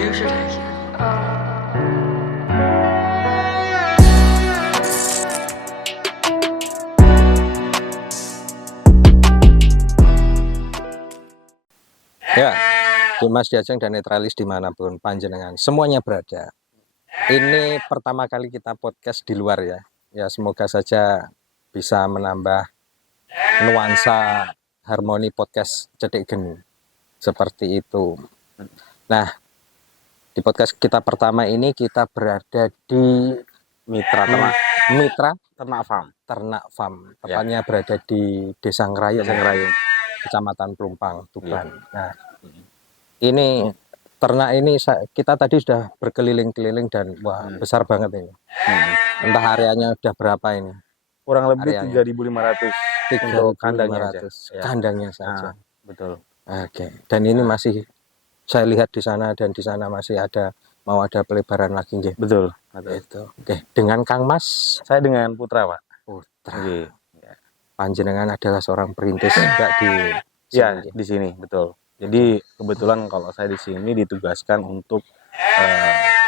producer type here. Ya, Dimas Diajeng dan netralis dimanapun panjenengan semuanya berada. Ini pertama kali kita podcast di luar ya. Ya semoga saja bisa menambah nuansa harmoni podcast Cedik Geni. Seperti itu. Nah, di podcast kita pertama ini kita berada di Mitra Ternak Ternak Farm. Tepatnya berada di Desa Ngerayung, Kecamatan Pelumpang, Tuban. Nah, ini ternak ini kita tadi sudah berkeliling-keliling dan wah besar banget ini. Entah areanya udah berapa ini? kurang lebih Areanya. 3.500 untuk kandangnya aja. Ya. Kandangnya saja. Betul. Oke. Dan ini masih saya lihat di sana dan di sana masih mau ada pelebaran lagi nggih. Betul. Itu. Oke. Dengan Kang Mas, Saya dengan Putra, Pak. Putra. Nggih. Panjenengan adalah seorang perintis juga di Ya, sini. di sini, betul. Jadi kebetulan kalau saya di sini ditugaskan untuk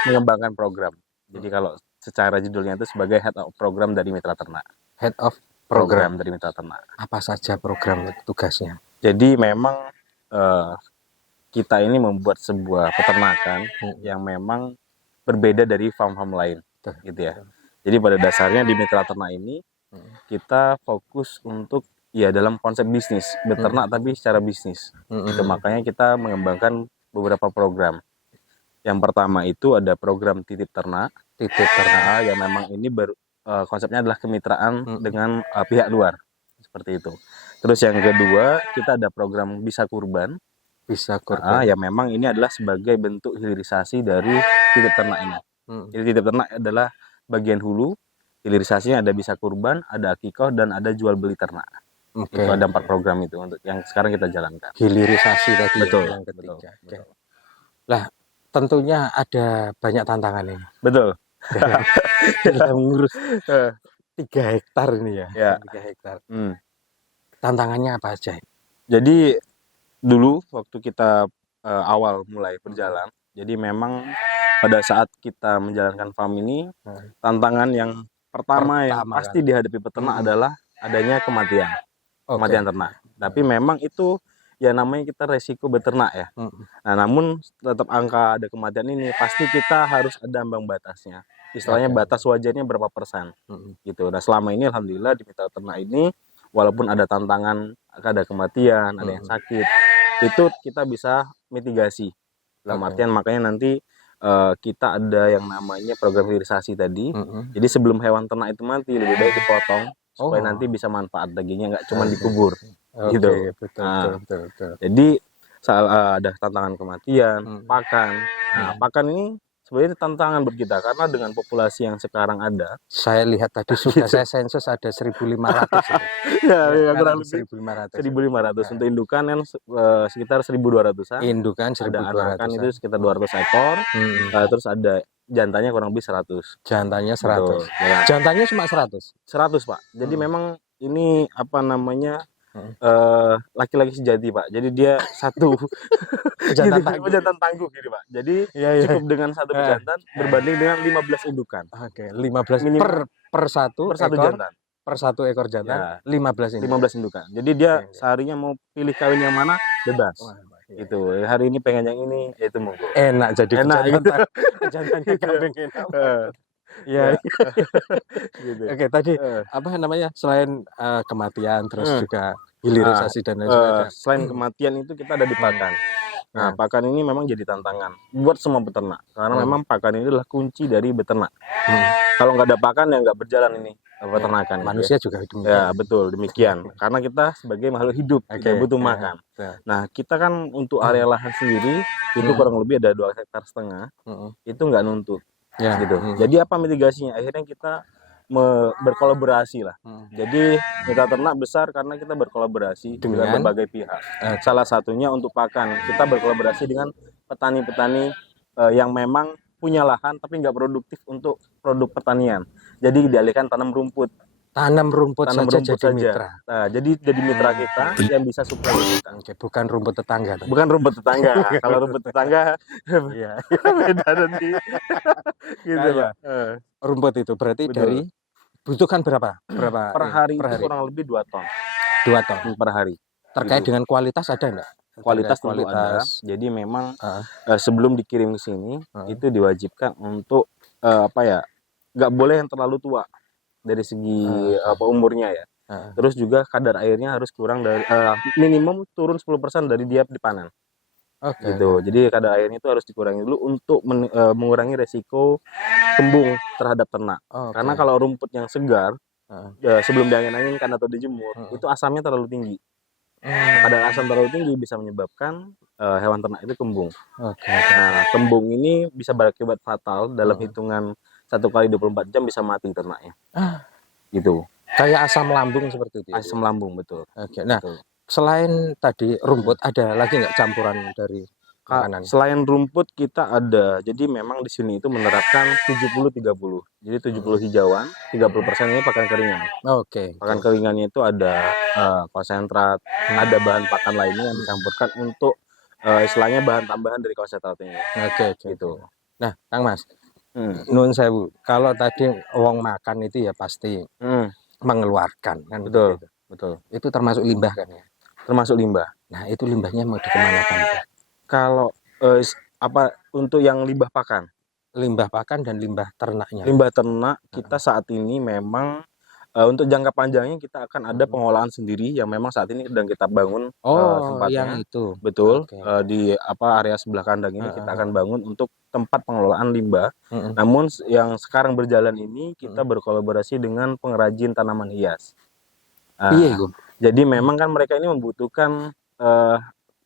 mengembangkan program. Jadi kalau secara judulnya itu sebagai head of program dari Mitra Ternak. Head of program. Dari Mitra Ternak. Apa saja program tugasnya? Jadi memang kita ini membuat sebuah peternakan yang memang berbeda dari farm-farm lain, gitu ya. Jadi pada dasarnya di Mitra Ternak ini kita fokus untuk ya dalam konsep bisnis beternak tapi secara bisnis. Itu makanya kita mengembangkan beberapa program. Yang pertama itu ada program titip ternak yang memang ini konsepnya adalah kemitraan dengan pihak luar seperti itu. Terus yang kedua kita ada program bisa kurban. Yang memang ini adalah sebagai bentuk hilirisasi dari titip ternak ini. Jadi titip ternak adalah bagian hulu, hilirisasinya ada bisa kurban, ada akikoh, dan ada jual beli ternak. Itu ada 4 program itu untuk yang sekarang kita jalankan. Hilirisasi tadi Betul, yang ketiga. Betul. Lah, tentunya ada banyak tantangan ini. Betul. Kita mengurus 3 hektar ini ya. Ya. 3 hektar. Tantangannya apa aja? Jadi dulu waktu kita awal mulai berjalan, jadi memang pada saat kita menjalankan farm ini, tantangan yang pertama yang pasti dihadapi peternak adalah adanya kematian ternak. Tapi memang itu ya namanya kita resiko beternak ya. Nah, namun tetap angka ada kematian ini pasti kita harus ada ambang batasnya. Istilahnya batas wajarnya berapa persen gitu. Nah, selama ini alhamdulillah di Mitra Ternak ini walaupun ada tantangan, ada kematian, ada yang sakit, itu kita bisa mitigasi. Dalam artian makanya nanti kita ada yang namanya program hilirisasi tadi. Jadi sebelum hewan ternak itu mati lebih baik dipotong supaya nanti bisa manfaat dagingnya nggak cuma dikubur. Gitu. Betul. Jadi ada tantangan kematian, pakan. Nah, pakan ini sebenarnya tantangan buat kita karena dengan populasi yang sekarang ada. Saya lihat tadi sudah saya sensus ada 1.500 itu. ya kurang lebih 1.500. Untuk indukan kan sekitar 1.200-an. Indukan 1.200. Ada anakan itu sekitar 200 ekor. Terus ada jantanya kurang lebih 100. Jantannya 100. Betul, ya. Jantannya cuma 100. 100, Pak. Jadi memang ini apa namanya? Laki-laki sejati, Pak. Jadi dia satu pejantan tangguh gitu, Pak. Jadi cukup dengan satu pejantan berbanding dengan 15 indukan. 15 per satu jantan. Per 1 ekor jantan 15 indukan. Jadi dia seharinya mau pilih kawin yang mana bebas. Gitu. Hari ini pengen yang ini, ya itu monggo. Enak jadi gitu. Pejantannya kambing enak. Ya. Gitu. Oke, tadi apa namanya? Selain kematian terus juga hilirisasi dan lain sebagainya. Selain kematian itu kita ada di pakan. Nah, pakan ini memang jadi tantangan buat semua peternak karena memang pakan ini adalah kunci dari beternak. Kalau nggak ada pakan ya nggak berjalan ini peternakan. Manusia juga demikian. Ya, betul demikian. Karena kita sebagai makhluk hidup kita butuh makan. Nah, kita kan untuk area lahan sendiri itu kurang lebih ada 2,5 hektar. Itu nggak nuntut. Gitu. Jadi apa mitigasinya? Akhirnya kita berkolaborasi lah. Jadi Mitra Ternak besar karena kita berkolaborasi dengan berbagai pihak. Salah satunya untuk pakan kita berkolaborasi dengan petani-petani yang memang punya lahan tapi nggak produktif untuk produk pertanian. Jadi dialihkan tanam rumput. Tanam rumput Tanam saja rumput jadi saja. mitra. Nah, jadi mitra kita yang bisa supply ke kita. Oke, bukan rumput tetangga. Bukan rumput tetangga. Kalau rumput tetangga Iya. beda nanti. Gitu, Nah, ya. Pak. Rumput itu berarti Betul. dari butuhkan berapa Per hari itu kurang lebih 2 ton 2 ton. per hari. Terkait Gitu. dengan kualitas ada enggak? Kualitas tentu ada. Jadi memang Heeh. sebelum dikirim ke sini itu diwajibkan untuk apa ya? Nggak boleh yang terlalu tua dari segi apa umurnya ya. Terus juga kadar airnya harus kurang dari minimum turun 10% dari dia dipanen. Oke. Gitu. Jadi kadar airnya itu harus dikurangi dulu untuk mengurangi resiko kembung terhadap ternak. Oke. Karena kalau rumput yang segar sebelum diangin-anginkan atau dijemur itu asamnya terlalu tinggi. Kadar asam terlalu tinggi bisa menyebabkan hewan ternak itu kembung. Oke. Nah, kembung ini bisa berakibat fatal dalam hitungan 1 kali 24 jam bisa mati ternaknya. Gitu. Kayak asam lambung seperti itu. Asam lambung, betul. Oke. Nah, Betul. selain tadi rumput ada lagi nggak campuran dari makanan? Selain rumput kita ada. Jadi memang di sini itu menerapkan 70-30. Jadi 70 hijauan, 30% ini pakan keringan. Oke. Pakan keringannya itu ada konsentrat, ada bahan pakan lainnya yang dicampurkan untuk istilahnya bahan tambahan dari konsentrat ini. Oke. Gitu. Nah, Kang Mas, nuwun sewu. Kalau tadi wong makan itu ya pasti mengeluarkan kan. Betul. Gitu. Betul. Itu termasuk limbah kan ya? Termasuk limbah. Nah, itu limbahnya mau dikemanakan? Kalau apa untuk yang limbah pakan? Limbah pakan dan limbah ternaknya. Limbah ternak kita saat ini memang untuk jangka panjangnya kita akan ada pengolahan sendiri yang memang saat ini sedang kita bangun tempatnya. Yang itu. Betul. Di area sebelah kandang ini kita akan bangun untuk tempat pengelolaan limbah. Namun yang sekarang berjalan ini kita berkolaborasi dengan pengrajin tanaman hias. Jadi memang kan mereka ini membutuhkan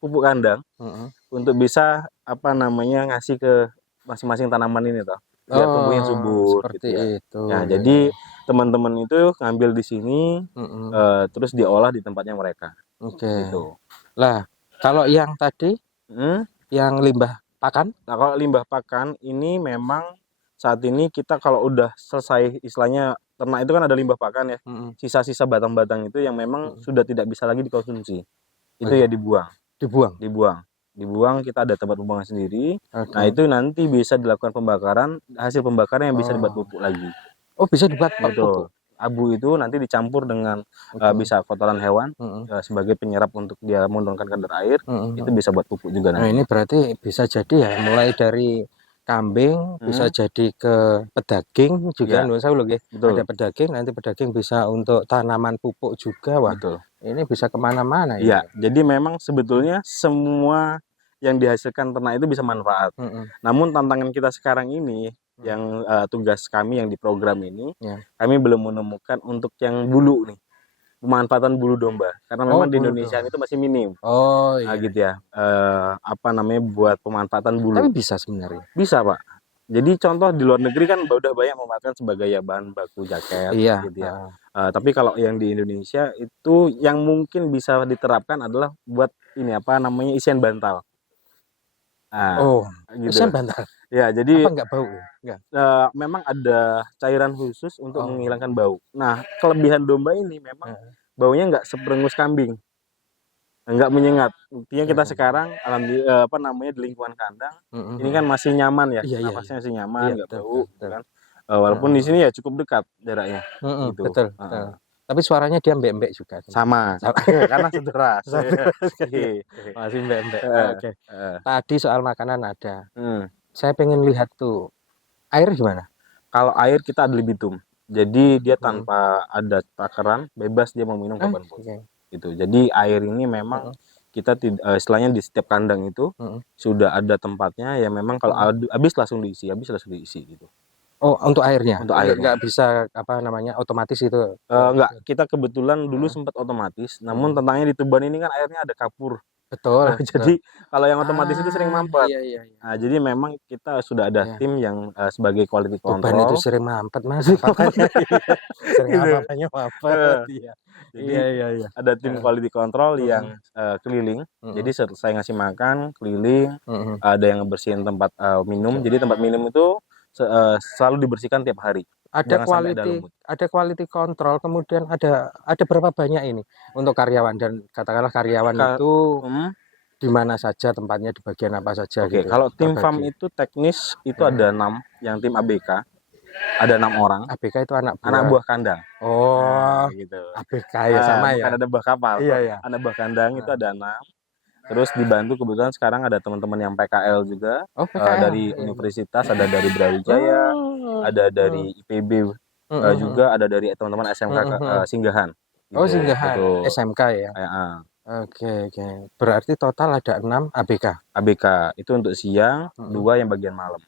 pupuk kandang untuk bisa ngasih ke masing-masing tanaman ini toh. Biar tumbuhnya subur seperti gitu ya. itu. Nah, jadi teman-teman itu ngambil di sini terus diolah di tempatnya mereka. Oke. Gitu. Lah, kalau yang tadi yang limbah pakan? Nah, kalau limbah pakan ini memang saat ini kita kalau udah selesai istilahnya ternak itu kan ada limbah pakan ya. Sisa-sisa batang-batang itu yang memang sudah tidak bisa lagi dikonsumsi. Itu ya dibuang. Dibuang, kita ada tempat pembuangan sendiri. Nah, itu nanti bisa dilakukan pembakaran, hasil pembakaran yang bisa dibuat pupuk lagi. Oh, bisa dibuat pupuk. Abu itu nanti dicampur dengan bisa kotoran hewan sebagai penyerap untuk dia menurunkan kadar air. Itu bisa buat pupuk juga nanti. Nah, ini berarti bisa jadi ya mulai dari kambing bisa jadi ke pedaging juga ada pedaging, nanti pedaging bisa untuk tanaman pupuk juga. Betul. Ini bisa kemana-mana ya. Jadi memang sebetulnya semua yang dihasilkan ternak itu bisa manfaat. Namun tantangan kita sekarang ini yang tugas kami yang di program ini kami belum menemukan untuk yang bulu nih, pemanfaatan bulu domba karena memang di Indonesia itu masih minim. Gitu ya. Buat pemanfaatan bulu. Tapi bisa sebenarnya. Bisa, Pak. Jadi contoh di luar negeri kan udah banyak memanfaatkan sebagai bahan baku jaket gitu ya. Tapi kalau yang di Indonesia itu yang mungkin bisa diterapkan adalah buat isian bantal. Gitu. Isian bantal. Ya, jadi nggak bau? Memang ada cairan khusus untuk menghilangkan bau. Nah, kelebihan domba ini memang baunya nggak seperengus kambing, nggak menyengat. Intinya kita sekarang alhamdulillah di lingkungan kandang ini kan masih nyaman ya, napasnya masih nyaman, nggak bau, kan. Walaupun di sini ya cukup dekat jaraknya. Gitu. Betul. Tapi suaranya dia mbek-mbek juga. Sama. Karena sederas. Masih mbek-mbek. Oke. Tadi soal makanan ada. Saya pengen lihat tuh air gimana? Kalau air kita ada Libitum. Jadi dia tanpa ada takaran, bebas dia mau minum kapanpun. Gitu. Jadi air ini memang kita istilahnya di setiap kandang itu sudah ada tempatnya yang memang kalau habis langsung diisi gitu. Oh, untuk airnya? Untuk airnya. Nggak bisa otomatis itu? Nggak, kita kebetulan dulu sempat otomatis, namun tantangannya di Tuban ini kan airnya ada kapur. Betul. Jadi kalau yang otomatis itu sering mampet. Iya. Nah, jadi memang kita sudah ada tim yang sebagai quality control. Tuban itu sering mampet, Mas. Sering apa-apanya mampet. Jadi ada tim quality control yang keliling. Jadi saya ngasih makan, keliling, ada yang bersihin tempat minum. Jadi tempat minum itu selalu dibersihkan tiap hari. Ada Jangan sampai ada quality lumut. quality control, kemudian ada berapa banyak ini untuk karyawan, dan katakanlah karyawan Ka itu mhm, di mana saja tempatnya, di bagian apa saja oke, gitu ya, kalau tim farm terbagi. itu teknis itu Mhm. ada 6, yang tim ABK ada 6 orang, ABK itu anak anak buah. buah kandang. Oh, Nah, gitu. ABK ya sama Bukan ya? ada buah kapal, Iya ya. anak buah kandang itu Heeh. ada 6. Terus dibantu kebetulan sekarang ada teman-teman yang PKL juga, Oh, PKL. dari Iya iya. universitas, ada dari Brawijaya, Oh. ada Oh. dari IPB, Mhm mhm. juga ada dari teman-teman SMK Mhm mhm. Singgahan, Oh, gitu, singgahan betul. SMK ya? Heeh, Oke oke. Berarti total ada 6 ABK? ABK itu untuk siang, Mhm. 2 yang bagian malam.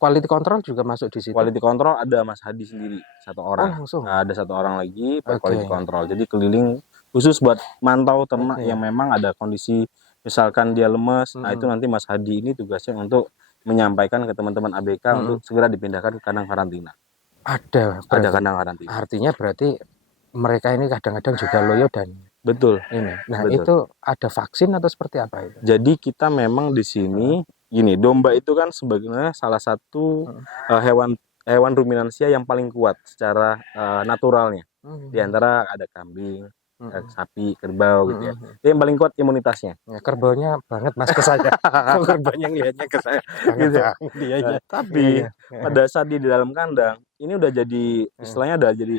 Quality control juga masuk di situ? Quality control ada Mas Hadi sendiri, 1 Oh, orang. langsung? Ada 1 orang lagi buat quality Oke. control. Jadi keliling khusus buat mantau ternak Oke. yang memang ada kondisi misalkan dia lemes, nah itu Mhm. nanti Mas Hadi ini tugasnya untuk menyampaikan ke teman-teman ABK untuk Mhm. segera dipindahkan ke kandang karantina. Ada Ada berarti? kandang karantina. Artinya berarti mereka ini kadang-kadang juga loyo dan Betul, ini. Nah, betul. itu ada vaksin atau seperti apa itu? Jadi kita memang di sini Heeh. gini, domba itu kan sebenarnya salah satu Heeh. hewan hewan ruminansia yang paling kuat secara naturalnya. Di Mhm. antara ada kambing, Mhm. sapi, kerbau gitu ya. Mhm. Dia yang paling kuat imunitasnya. Ya, kerbaunya banget Mas ke saya. Kok kerbaunya ngelihatnya ke saya banget Gitu ya. banget dianya. Iya Tapi iya. pada saat dia di dalam kandang, ini udah jadi Heeh. istilahnya udah jadi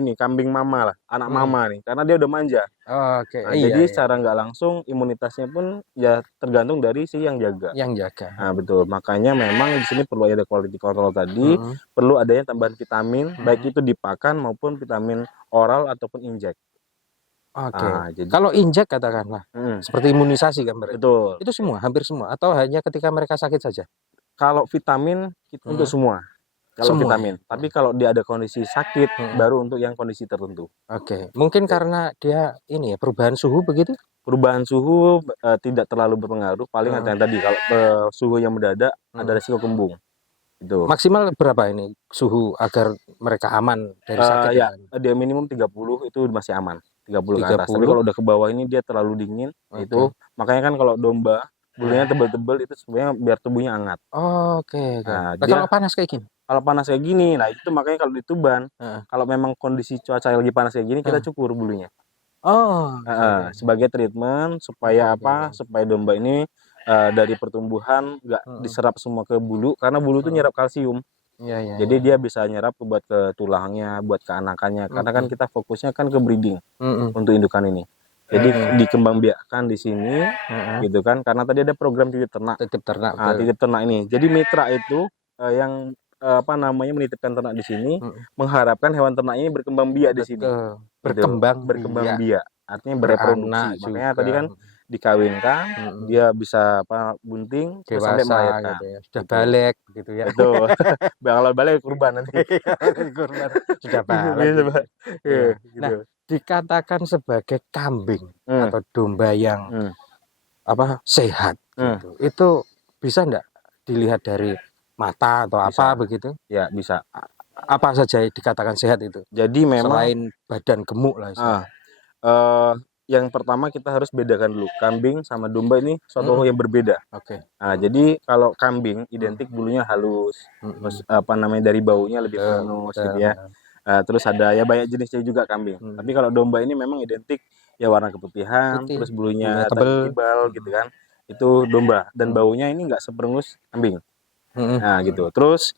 ini kambing mama lah, anak Mhm. mama nih, karena dia udah manja. Oke, Nah, iya jadi iya. secara nggak langsung imunitasnya pun ya tergantung dari si yang jaga. Yang jaga. Nah, betul. Makanya memang di sini perlu ada quality control tadi, Mhm. perlu adanya tambahan vitamin, baik Mhm. itu dipakan maupun vitamin oral ataupun injek. Oke. Nah, jadi Kalau injek katakanlah, mhm, seperti imunisasi kan berarti? betul. Itu semua, hampir semua atau hanya ketika mereka sakit saja? Kalau vitamin untuk Mhm. semua, kalau Semua ya? vitamin. Tapi Mhm. kalau dia ada kondisi sakit, Mhm. baru untuk yang kondisi tertentu. Oke. Mungkin Gitu. karena dia ini ya, perubahan suhu begitu? Perubahan suhu tidak terlalu berpengaruh, paling Heeh. yang tadi kalau suhu yang mendadak ada Mhm. resiko kembung. Gitu. Maksimal berapa ini suhu agar mereka aman dari sakit Ya, misalnya? dia minimum 30 itu masih aman, 30 ke atas. Tapi 30. kalau udah ke bawah ini dia terlalu dingin, itu Oke. makanya kan kalau domba bulunya Heeh. tebel-tebel itu sebenarnya biar tubuhnya hangat. Oke oke. Nah, Nah, dia kalau panas kayak gini? kalau panas kayak gini, nah itu makanya kalau di Tuban, Heeh. kalau memang kondisi cuaca lagi panas kayak gini, kita Heeh. cukur bulunya. Oh, oke oke. Sebagai treatment supaya Oke apa? oke. Supaya domba ini dari pertumbuhan nggak Mhm. diserap semua ke bulu, karena bulu itu Mhm. nyerap kalsium. Iya iya Jadi iya. dia bisa nyerap buat ke tulangnya, buat ke anakannya. Karena kan Mhm. kita fokusnya kan ke breeding Mhm. untuk indukan ini. Jadi Mhm. dikembangbiakkan di sini, Heeh. gitu kan? Karena tadi ada program titip ternak. Titip ternak Nah, betul. titip ternak ini. Jadi mitra itu yang apa namanya menitipkan ternak di sini, Mhm. mengharapkan hewan ternak ini berkembang biak di sini. Betul. Gitu, Berkembang berkembang biak, biak, artinya beranak bereproduksi. Makanya tadi juga. kan dikawinkan, Mhm. dia bisa apa bunting terus sampai Dewasa melahirkan. gitu ya. Sudah Gitu. balik gitu ya. Betul. Kalau balik kurban nanti. Iya, kurban sudah balik Bisa, gitu Pak. ya. Iya, Iya. Nah, gitu. dikatakan sebagai kambing Mmm, atau domba yang mmm, apa, sehat mmm, gitu, itu bisa ndak dilihat dari mata atau apa bisa. begitu? Ya, bisa. Apa saja dikatakan sehat itu? Jadi memang Selain badan gemuk lah ah, istilahnya. eee, yang pertama kita harus bedakan dulu, kambing sama domba ini suatu hal Mhm. yang berbeda. Oke. Nah, jadi kalau kambing Mhm. identik bulunya halus, terus Mhm. apa namanya, dari baunya lebih Betul mulus gitu betul, ya. heeh. Terus ada ya banyak jenisnya juga kambing. Tapi Mhm. kalau domba ini memang identik ya warna keputihan, Putih, terus bulunya bulunya tebel. tebal gitu Mhm. kan. Itu domba dan Mhm. baunya ini nggak seperengus kambing. Mhm. Nah, gitu. Terus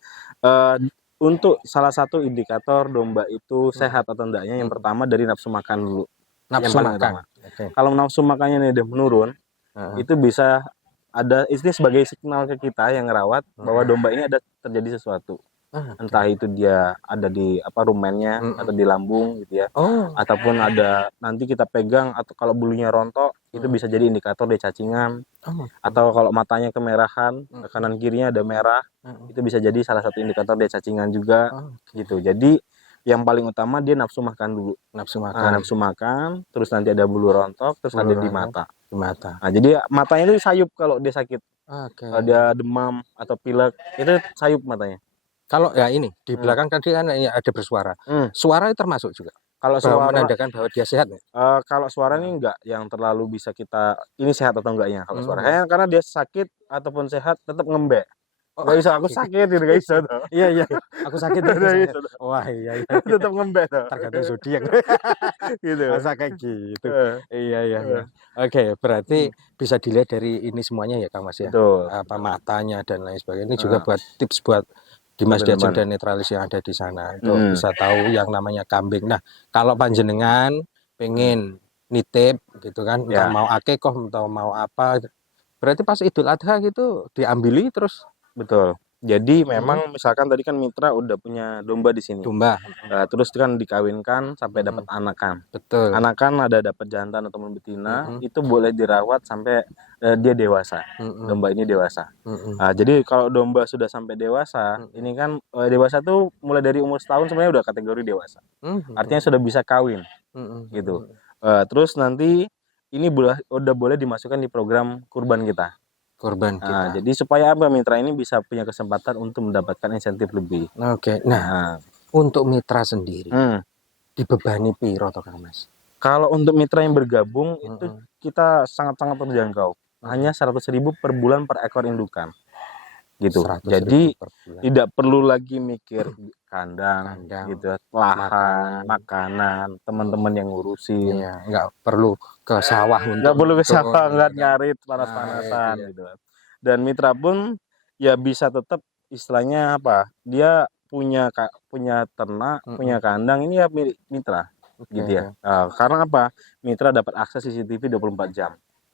untuk salah satu indikator domba itu Mhm. sehat atau enggaknya yang Mhm. pertama dari nafsu makan dulu, yang Nafsu paling makan. utama. Oke. Kalau nafsu makannya ini udah menurun, Heeh. itu bisa ada ini sebagai signal ke kita yang ngerawat bahwa Heeh. domba ini ada terjadi sesuatu. Oke. Entah itu dia ada di apa rumennya atau Mhm. di lambung gitu ya, Oh. ataupun ada nanti kita pegang atau kalau bulunya rontok itu Mhm. bisa jadi indikator dia cacingan, Oh. atau kalau matanya kemerahan, Mhm. kanan kirinya ada merah, Mhm. itu bisa jadi salah satu indikator dia cacingan juga Oke. gitu. Jadi yang paling utama dia nafsu makan dulu. Nafsu makan, Nafsu makan, terus nanti ada bulu rontok, terus bulu ada di rondok mata. di mata. Nah, jadi matanya itu sayup kalau dia sakit. Oke. Kalau dia demam atau pilek, itu sayup matanya. Kalau ya ini di Hmm. belakang tadi kan ya ada bersuara. Hmm. Suara termasuk juga Kalau bahwa suara menandakan bahwa dia sehat nggak? kalau suara Heeh. ini enggak yang terlalu bisa kita ini sehat atau enggaknya kalau suara. Mhm. Karena dia sakit ataupun sehat tetap ngembek. Oh, Nggak bisa, aku sakit gitu, nggak bisa tuh. iya iya, aku sakit ya, Nggak sakit. bisa tuh. Wah, iya iya, Tetap ngembek tuh. tergantung zodiak. Gitu. Masa kayak gitu. Heeh, Iya iya iya. heeh. Oke, berarti Hmm, bisa dilihat dari ini semuanya ya Kang Mas ya. betul, Apa betul. matanya dan lain sebagainya. Ini juga Heeh, buat tips buat Dimas Diajeng teman-teman. dan Netralis yang ada di sana untuk Mm-mm, bisa tahu yang namanya kambing. Nah, kalau panjenengan mm. pengen nitip gitu kan, entah Ya, mau akikoh, entah mau apa, berarti pas Idul Adha gitu diambili terus betul. Jadi mm, memang misalkan tadi kan Mitra udah punya domba di sini. domba. Terus kan dikawinkan sampai dapat Mm, anakan. betul. Anakan ada dapat jantan atau betina, Mm, itu boleh dirawat sampai dia dewasa. mm, Domba ini dewasa. mm, Jadi kalau domba sudah sampai dewasa, mm, ini kan dewasa tuh mulai dari umur setahun sebenarnya udah kategori dewasa. mm, Artinya mm, sudah bisa kawin gitu. mm. Terus nanti ini udah boleh dimasukkan di program kurban kita. Korban kita. Jadi supaya apa mitra ini bisa punya kesempatan untuk mendapatkan insentif lebih. Oke. Nah, Nah, untuk mitra sendiri hmm, dibebani piro toh Kang Mas? kalau untuk mitra yang bergabung itu Mm, kita sangat-sangat terjangkau. Hanya 100.000 per bulan per ekor indukan. Gitu. 100.000 Jadi per bulan. tidak perlu lagi mikir kandang, Kandang, gitu, lahan, makanan. makanan, teman-teman yang ngurusin. Iya, nggak perlu ke sawah Nggak untuk perlu ke nuntun, sawah, nggak ya kan? nyari Nah, itu panas-panasan ya. gitu kan. Dan mitra pun ya bisa tetap istilahnya apa? Dia punya ternak, punya Mm-mm. kandang ini ya milik mitra Oke, gitu ya. oke. Karena apa? Mitra dapat akses CCTV 24 jam.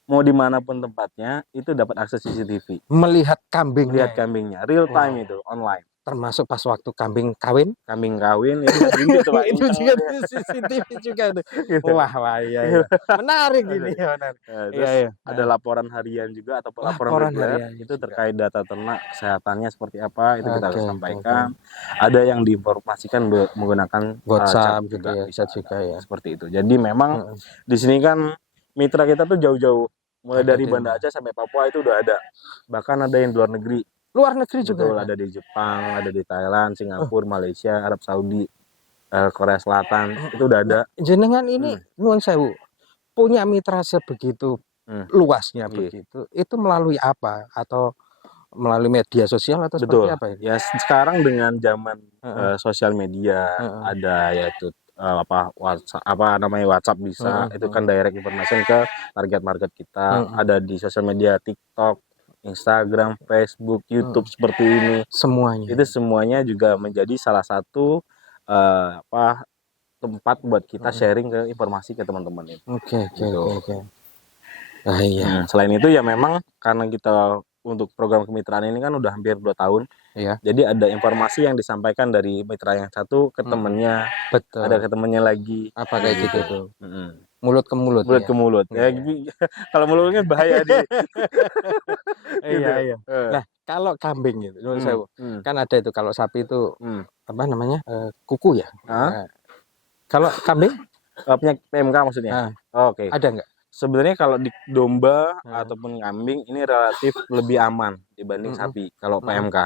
Mau dimanapun tempatnya itu dapat akses CCTV. Melihat kambingnya Lihat itu. kambingnya real Wow. time itu online. Termasuk pas waktu kambing kawin. Kambing kawin itu diintip tuh Pak, Itu kenceng juga dia. di CCTV juga tuh. Gitu. Wah, wah, iya, iya. Menarik ini ya, menarik. Iya, Terus iya. ada laporan harian juga atau laporan Laporan reguler hariannya itu juga. terkait data ternak kesehatannya seperti apa itu kita Oke, harus oke, oke. sampaikan. Ada yang diinformasikan menggunakan chat WhatsApp gitu juga ya, bisa chat juga ada ya. seperti itu. Jadi memang Heeh. di sini kan mitra kita tuh jauh-jauh mulai Ada dari di Banda mana? Aceh sampai Papua itu udah ada. Bahkan ada yang di luar negeri. Luar negeri juga Betul, ada. ada di Jepang, ada di Thailand, Oh, Singapura, Malaysia, Arab Saudi, Korea Selatan, oh. itu udah Nah, ada. jenengan ini Hmm, nuwun sewu, punya mitra sebegitu hmm, luasnya iya. begitu. Itu melalui apa? Atau melalui media sosial atau seperti Betul. apa ini? Ya sekarang dengan zaman Heeh, sosial media heeh, ada yaitu apa WhatsApp apa namanya WhatsApp bisa heeh, itu kan heeh, direct information ke target market kita heeh, ada di sosial media TikTok, Instagram, Facebook, heeh. YouTube seperti ini Semuanya itu ya. semuanya juga menjadi salah satu apa tempat buat kita Heeh. sharing ke informasi ke teman-teman itu Oke, oke, oke, gitu. oke. Ah iya, Selain itu ya memang karena kita untuk program kemitraan ini kan udah hampir 2 tahun. iya. Jadi ada informasi yang disampaikan dari mitra yang satu ke Mm-mm. temennya, ada Betul. ke temennya lagi, Apa kayak kayak gitu gitu. tuh? Mhm. Mulut ke mulut Mulut ya. ke mulut. Ya, Iya. kalau mulutnya bahaya di Iya, gitu. iya. Heeh. Nah, kalau kambing itu, nuwun Mmm, sewu, mmm, kan ada itu kalau sapi itu mmm. apa namanya? Kuku ya. Heeh? Kalau kambing, Punya PMK maksudnya? ah, Oke. ada nggak? Sebenarnya kalau di domba Heeh. ataupun kambing ini relatif lebih aman dibanding Mhm, sapi kalau mhm, PMK.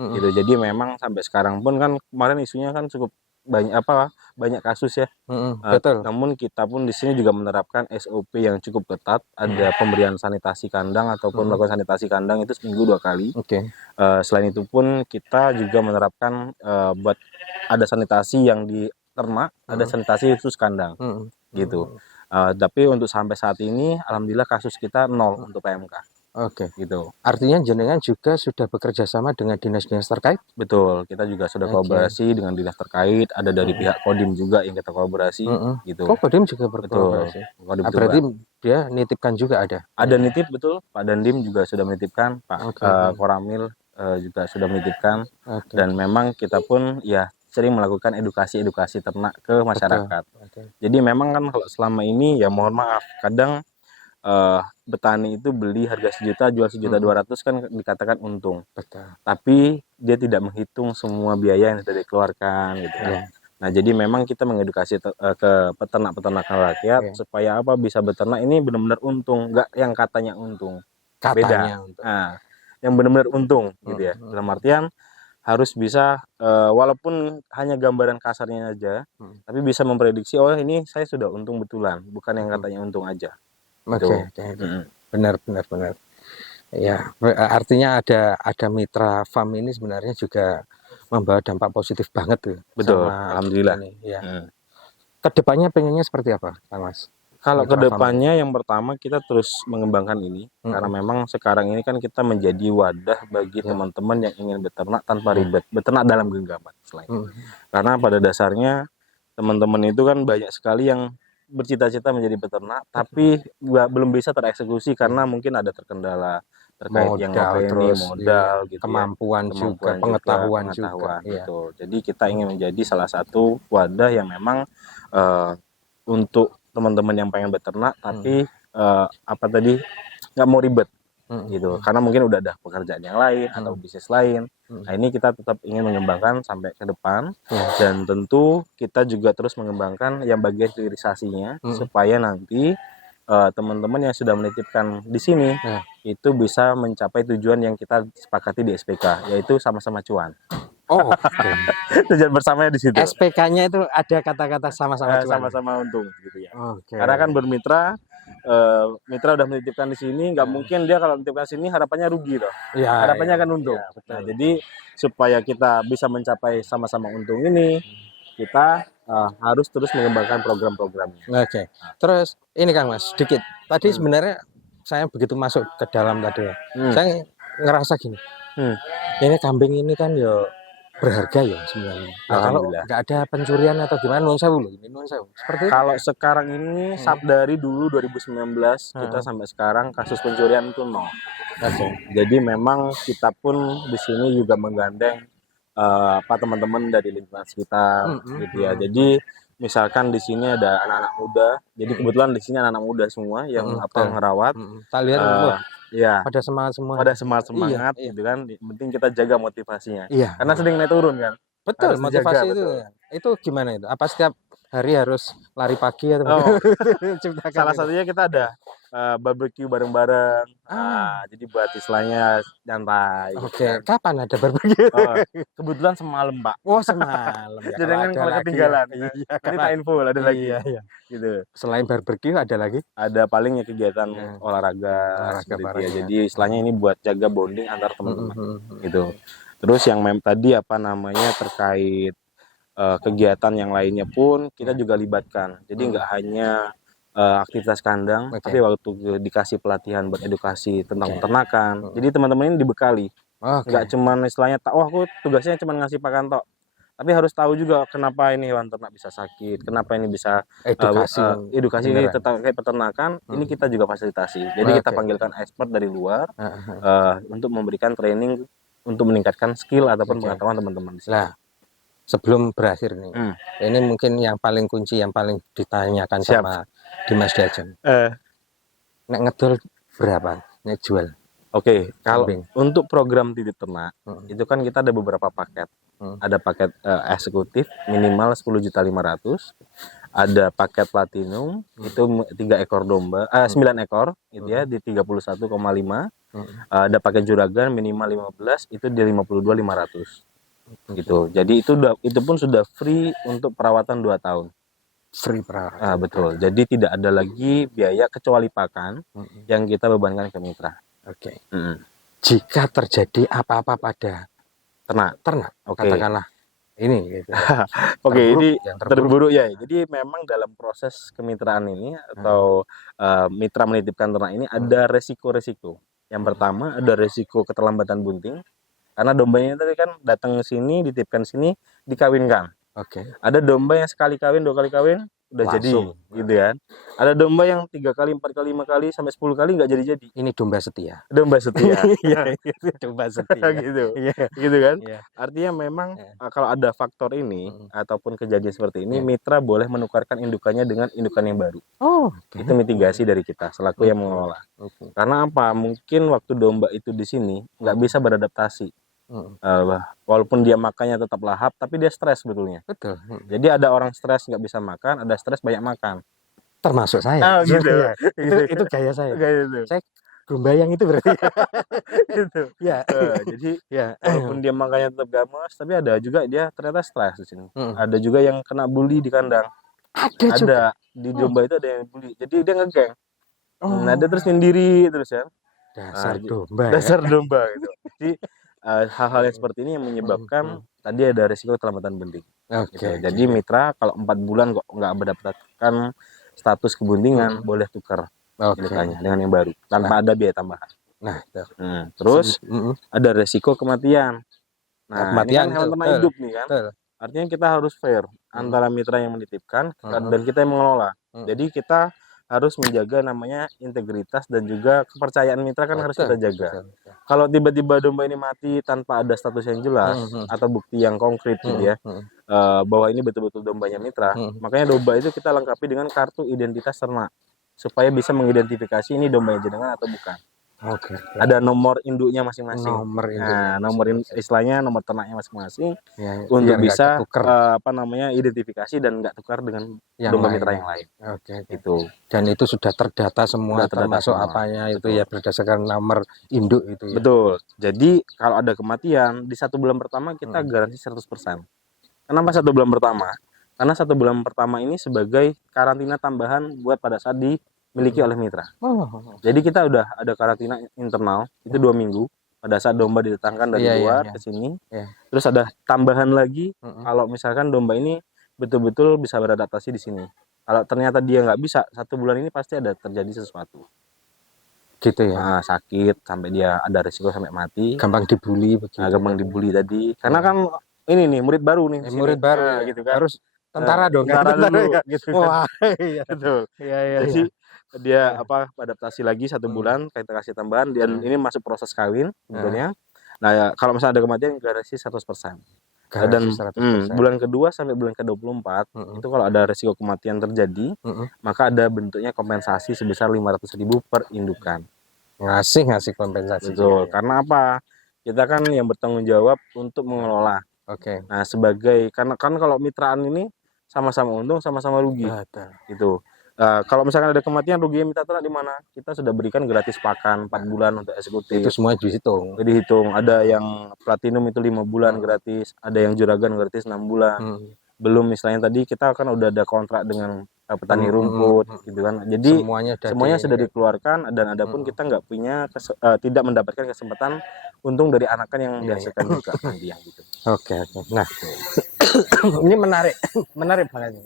mhm, Gitu. Jadi memang sampai sekarang pun kan kemarin isunya kan cukup banyak kasus ya. mhm, betul. Namun kita pun di sini juga menerapkan SOP yang cukup ketat. Mhm, Ada pemberian sanitasi kandang ataupun mhm. melakukan sanitasi kandang itu seminggu 2 kali. Oke. Selain itu pun kita juga menerapkan buat ada sanitasi yang di ternak, ada Mhm, sanitasi khusus kandang mhm, gitu. mhm. Tapi untuk sampai saat ini, alhamdulillah kasus kita nol untuk PMK Oke. gitu. Artinya jenengan juga sudah bekerja sama dengan dinas-dinas terkait? Betul, kita juga sudah Oke. kolaborasi dengan dinas terkait, ada dari Mhm, pihak Kodim juga yang kita kolaborasi mhm. gitu. Oh, Kodim juga Betul, berkolaborasi. Kodim Ah, berarti Tuban. dia nitipkan juga ada? Ada nitip betul, Pak Dandim juga sudah menitipkan, Pak Oke, oke. Koramil juga sudah menitipkan Oke, dan memang kita pun ya sering melakukan edukasi-edukasi ternak ke betul. masyarakat. Oke. Jadi memang kan kalau selama ini ya mohon maaf, kadang petani itu beli harga 1 juta, jual 1.200.000 kan dikatakan untung. Betul. Tapi dia tidak menghitung semua biaya yang sudah dikeluarkan gitu kan. Iya, Nah, jadi memang kita mengedukasi ke peternak-peternakan rakyat iya. supaya apa bisa beternak ini benar-benar untung, nggak yang katanya untung. Beda. Katanya untuk Nah, yang benar-benar untung gitu mhm, ya. Dalam mhm, artian harus bisa walaupun hanya gambaran kasarnya aja, mhm, tapi bisa memprediksi oh ini saya sudah untung betulan, bukan yang mhm. katanya untung aja. Oke, Gitu. oke, oke. Mm-mm. Benar, benar, benar. Ya, artinya ada mitra farm ini sebenarnya juga membawa dampak positif banget tuh Betul, sama alhamdulillah. ini. Ya. Kedepannya pengennya seperti apa, Kang Mas? Kalau Mitra farm. kedepannya yang pertama kita terus mengembangkan ini karena memang sekarang ini kan kita menjadi wadah bagi teman-teman yang ingin beternak tanpa ribet, beternak dalam genggaman selain. Karena pada dasarnya teman-teman itu kan banyak sekali yang bercita-cita menjadi peternak tapi belum bisa tereksekusi karena mungkin ada terkendala terkait yang Modal, notabene terus modal iya, gitu kemampuan juga, pengetahuan juga, iya. betul. Jadi kita ingin menjadi salah satu wadah yang memang untuk teman-teman yang pengen beternak tapi apa tadi nggak mau ribet gitu karena mungkin udah ada pekerjaan yang lain atau bisnis lain. Nah ini kita tetap ingin mengembangkan sampai ke depan dan tentu kita juga terus mengembangkan yang bagian hilirisasinya supaya nanti teman-teman yang sudah menitipkan di sini itu bisa mencapai tujuan yang kita sepakati di SPK, yaitu sama-sama cuan. Oh, okay. Tujuan bersamanya di situ. SPK-nya itu ada kata-kata sama-sama cuan. Sama-sama untung gitu ya. Okay. Karena kan bermitra, mitra udah menitipkan di sini, nggak mungkin dia kalau menitipkan sini harapannya rugi toh. Ya, harapannya kan untung. Ya, nah, jadi supaya kita bisa mencapai sama-sama untung ini, kita harus terus mengembangkan program-programnya. Oke. Terus ini Kang Mas, sedikit. Tadi sebenarnya saya begitu masuk ke dalam tadi ya, saya ngerasa gini. Ini kambing ini kan ya berharga ya sebenarnya. Nah, kalau nggak ada pencurian atau gimana, non sewu loh ini, non sewu. Seperti kalau itu? Sekarang ini dari dulu 2019 kita sampai sekarang kasus pencurian itu nol. Jadi memang kita pun di sini juga menggandeng teman-teman dari lingkungan sekitar gitu ya. Jadi misalkan di sini ada anak-anak muda, jadi kebetulan di sini anak-anak muda semua yang ngerawat. Kalian ya pada semangat semua. Pada semangat gitu kan. Yang penting kita jaga motivasinya. Karena sering naik turun kan. Betul, motivasi itu. Betul. Itu gimana itu? Apa setiap hari harus lari pagi atau salah satunya kita ada barbecue bareng-bareng. Jadi buat istilahnya nyantai. Oke, kan. Kapan ada barbecue? Kebetulan semalam, Pak. Oh, semalam ya. Jangan kalau ketinggalan. Nanti tak info ada lagi. Iya. Gitu. Selain barbecue ada lagi? Ada palingnya kegiatan olahraga ya. Jadi istilahnya ini buat jaga bonding antar teman-teman. Gitu. Terus yang tadi apa namanya terkait kegiatan yang lainnya pun kita juga libatkan. Jadi nggak hanya aktivitas kandang, tapi waktu dikasih pelatihan buat edukasi tentang peternakan. Jadi teman-teman ini dibekali. Nggak cuma istilahnya, aku tugasnya cuma ngasih pakan tok. Tapi harus tahu juga kenapa ini hewan ternak bisa sakit, kenapa ini bisa edukasi ini terkait peternakan. Ini kita juga fasilitasi. Jadi kita panggilkan expert dari luar untuk memberikan training untuk meningkatkan skill ataupun pengetahuan teman-teman di sini. Nah, sebelum berakhir nih, ini mungkin yang paling kunci, yang paling ditanyakan sama Dimas Diajen. Nek ngedol berapa? Nek jual? Oke, kalau untuk program titip ternak, itu kan kita ada beberapa paket. Ada paket eksekutif minimal 10.500.000. Ada paket platinum itu 3 ekor domba, 9 ekor gitu ya di 31,5. Ada paket juragan minimal 15 itu di 52.500. Gitu. Jadi itu pun sudah free untuk perawatan 2 tahun. Free perawatan. Betul. Jadi tidak ada lagi biaya kecuali pakan yang kita bebankan ke mitra. Oke. Jika terjadi apa-apa pada ternak, katakanlah ini gitu. Ini terburuk ya. Jadi memang dalam proses kemitraan ini atau mitra menitipkan ternak ini ada resiko-resiko. Yang pertama ada resiko keterlambatan bunting. Karena dombanya tadi kan datang ke sini, dititipkan sini, dikawinkan. Ada domba yang sekali kawin, 2 kali kawin, udah langsung jadi, gitu kan. Ada domba yang 3 kali, 4 kali, 5 kali, sampai 10 kali nggak jadi-jadi. Ini domba setia. Domba setia. Domba setia. gitu kan. Artinya memang kalau ada faktor ini ataupun kejadian seperti ini, mitra boleh menukarkan indukannya dengan indukan yang baru. Itu mitigasi dari kita selaku yang mengelola. Karena apa? Mungkin waktu domba itu di sini nggak bisa beradaptasi. Walaupun dia makannya tetap lahap, tapi dia stres sebetulnya. Betul. Jadi ada orang stres nggak bisa makan, ada stres banyak makan. Termasuk saya. Gitu. itu gaya saya. Gitu. Saya gumbayang itu berarti. Gitu. Jadi walaupun dia makannya tetap gamas, tapi ada juga dia ternyata stres di sini. Ada juga yang kena bully di kandang. Ada di domba itu ada yang bully. Jadi dia ngegeng. Nah dia terus sendiri terus ya. Dasar Nah, domba ya. dasar domba gitu. Jadi hal-hal yang seperti ini yang menyebabkan tadi ada risiko keselamatan benih. Oke. Gitu. Jadi mitra kalau 4 bulan kok nggak mendapatkan status kebuntingan, boleh tukar Oke. mitranya dengan yang baru tanpa ada biaya tambahan. Nah, tuh. Terus ada resiko kematian. Nah, Kematian, ini kan hewan ternak betul. hidup nih kan. Betul. Artinya kita harus fair antara mitra yang menitipkan dan kita yang mengelola. Jadi kita harus menjaga namanya integritas dan juga kepercayaan mitra kan harus kita jaga. Kalau tiba-tiba domba ini mati tanpa ada status yang jelas atau bukti yang konkret gitu ya, bahwa ini betul-betul dombanya mitra, makanya domba itu kita lengkapi dengan kartu identitas ternak supaya bisa mengidentifikasi ini dombanya jenengan atau bukan. Oke. Ada nomor induknya masing-masing. Nomor induk. Nah, istilahnya nomor ternaknya masing-masing Ya, untuk biar nggak bisa ketuker. identifikasi dan nggak tukar dengan Yang domba lain. mitra yang lain. Oke. Gitu. Dan itu sudah terdata semua, Sudah terdata termasuk semua. apanya itu Betul. ya berdasarkan nomor induk itu ya. Betul. Jadi kalau ada kematian di 1 bulan pertama kita garansi 100%. Kenapa 1 bulan pertama? Karena 1 bulan pertama ini sebagai karantina tambahan buat pada saat dimiliki oleh mitra. Jadi kita udah ada karantina internal itu 2 minggu pada saat domba didatangkan dari luar ke sini. Terus ada tambahan lagi kalau misalkan domba ini betul-betul bisa beradaptasi di sini. Kalau ternyata dia nggak bisa 1 bulan ini pasti ada terjadi sesuatu. Gitu ya. Nah, sakit sampai dia ada risiko sampai mati. Gampang dibully begitu. Nah, gampang dibully tadi. Karena kan ini nih murid baru nih. Murid baru gitu kan. Harus tentara dong. Tentara dulu ya. gitu kan. Wah, iya. Betul. Iya. Jadi dia adaptasi lagi 1 bulan, kita kasih tambahan dan ini masuk proses kawin sebetulnya. Nah, ya, kalau misalnya ada kematian garansi 100%. Dan 100%. bulan kedua sampai bulan ke-24 itu kalau ada risiko kematian terjadi, maka ada bentuknya kompensasi sebesar 500.000 per indukan. Ngasih kompensasi. Betul. Karena apa? Kita kan yang bertanggung jawab untuk mengelola. Oke. Nah, karena kan kalau mitraan ini sama-sama untung, sama-sama rugi. Betul. Gitu. Kalau misalkan ada kematian, ruginya mitra ternak di mana? Kita sudah berikan gratis pakan 4 bulan untuk eksekutif. Itu semua dihitung. Dihitung. Ada yang platinum itu 5 bulan gratis, ada yang juragan gratis 6 bulan. Belum misalnya tadi kita kan udah ada kontrak dengan petani rumput gitu kan. Jadi semuanya sudah dikeluarkan dan adapun kita nggak punya tidak mendapatkan kesempatan untung dari anakan yang dihasilkan juga nanti yang gitu. Oke. Nah, ini menarik banget.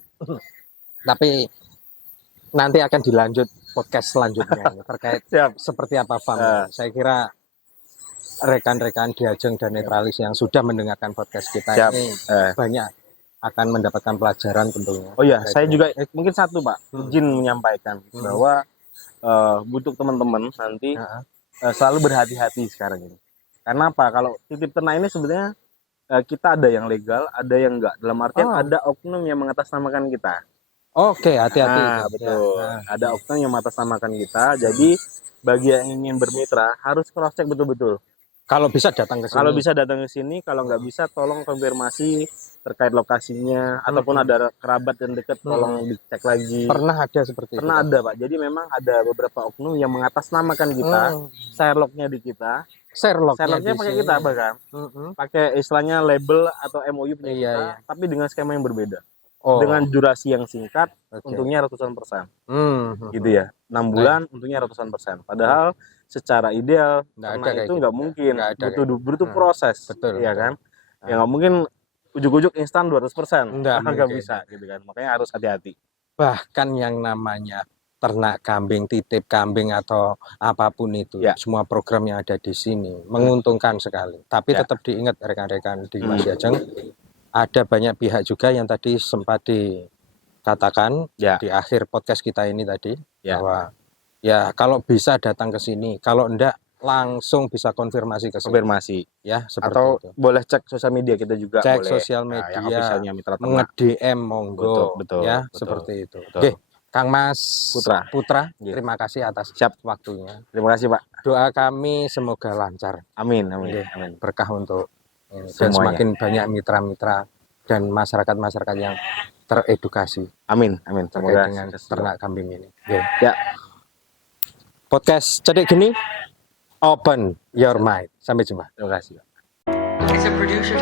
Tapi nanti akan dilanjut podcast selanjutnya terkait seperti apa farm. Saya kira rekan-rekan Diajeng dan Netralis yang sudah mendengarkan podcast kita ini banyak akan mendapatkan pelajaran tentunya. Oh ya, saya juga mungkin satu Pak, izin menyampaikan bahwa butuh teman-teman nanti selalu berhati-hati sekarang ini. Karena apa? Kalau titip ternak ini sebenarnya kita ada yang legal, ada yang enggak. Dalam artian ada oknum yang mengatasnamakan kita. Oke, hati-hati. Nah, betul. Ada oknum yang mengatasnamakan kita. Jadi bagi yang ingin bermitra harus cross check betul-betul. Kalau bisa datang ke sini. Kalau bisa datang ke sini, kalau nggak bisa tolong konfirmasi terkait lokasinya ataupun ada kerabat yang dekat tolong dicek lagi. Pernah ada seperti itu? Pernah ada Pak. Jadi memang ada beberapa oknum yang mengatasnamakan kita, Sherlocknya di kita. Sherlocknya pakai kita bahkan. Pakai istilahnya label atau MOU punya kita, tapi dengan skema yang berbeda. Dengan durasi yang singkat, untungnya ratusan persen. Gitu ya. 6 bulan, untungnya ratusan persen. Padahal secara ideal karena itu nggak mungkin, butuh proses. Betul. Iya kan? Ya nggak mungkin ujuk-ujuk instan 200%. Nggak bisa gitu kan. Makanya harus hati-hati. Bahkan yang namanya ternak kambing, titip kambing atau apapun itu, semua program yang ada di sini menguntungkan sekali. Tapi tetap diingat rekan-rekan di Mas Diajeng, ada banyak pihak juga yang tadi sempat dikatakan di akhir podcast kita ini tadi bahwa ya kalau bisa datang ke sini, kalau enggak langsung bisa konfirmasi ke sini. Ya, seperti atau itu. Boleh cek sosial media kita juga. Cek boleh. sosial media, nge-DM monggo. Betul, ya, seperti itu. Oke, Kang Mas Putra, terima kasih atas waktunya. Terima kasih Pak. Doa kami semoga lancar. Amin. Berkah untuk dan semakin banyak mitra-mitra dan masyarakat-masyarakat yang teredukasi. Amin. Semoga dengan ternak kambing ini. Ya. Podcast Cedek Geni, open your mind. Sampai jumpa. Terima kasih. It's a producer.